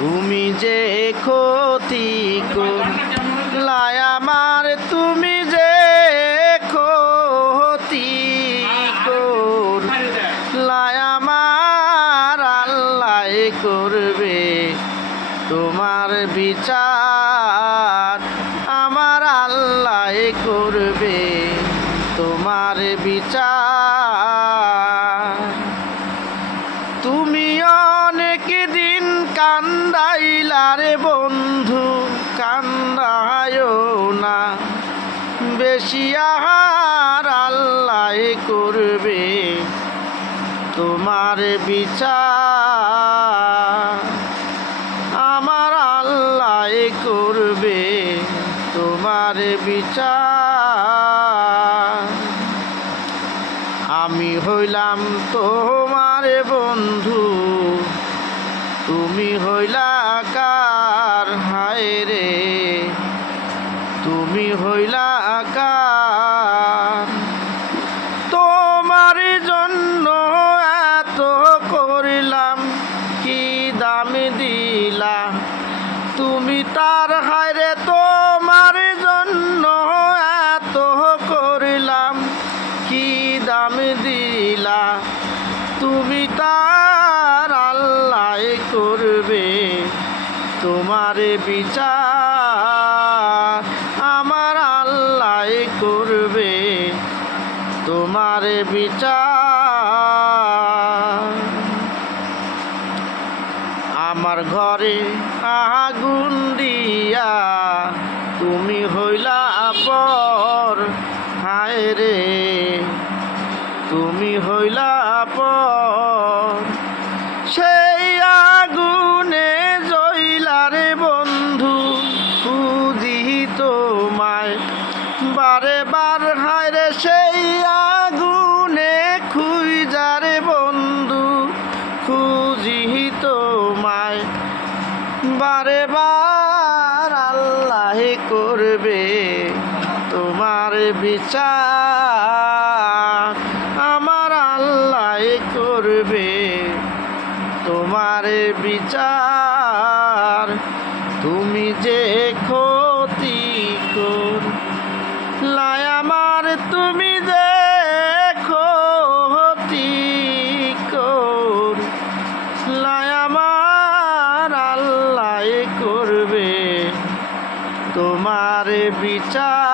তুমি যে ক্ষতি করলাই আমার, তুমি যে ক্ষতি করলাই আমার, আল্লাহ করবে তোমার বিচার, আমার আল্লাহ করবে তোমার বিচার। তুমি অনেক দিন কান্দাইলারে বন্ধু, কান্দায়ও না বেশি, আহার আল্লাহ করবে তোমার বিচার, আমার আল্লাহ করবে তোমার বিচার। আমি হইলাম তোমার বন্ধু, তুমি হইলা কার, হায় রে তুমি হইলা কার। তোমার জন্য এত করিলাম, কি দাম দিলা তুমি তার, হায় রে তোমার জন্য এত করিলাম, কি দাম দিলা তুমি তার, আল্লাহ করবে তোমার বিচার, আমার আল্লাহ করবে তোমার বিচার। আমার ঘরে আগুন দিয়া তুমি হইলা পর, হায় রে তুমি হইলা পর। সেই আগুনে জইলারে বন্ধু, খুঁজি তোমায় বারে বার, হায় রে সেই আগুনে খুঁজারে বন্ধু, খুঁজি তোমায় বারে বার, আল্লাহ করবে তোমার বিচার, আমার আল্লাহ করবে তোমার বিচার। তুমি যে ক্ষতি করলাই আমার, তুমি যে ক্ষতি করলাই আমার, আল্লাহ করবে তোমার বিচার।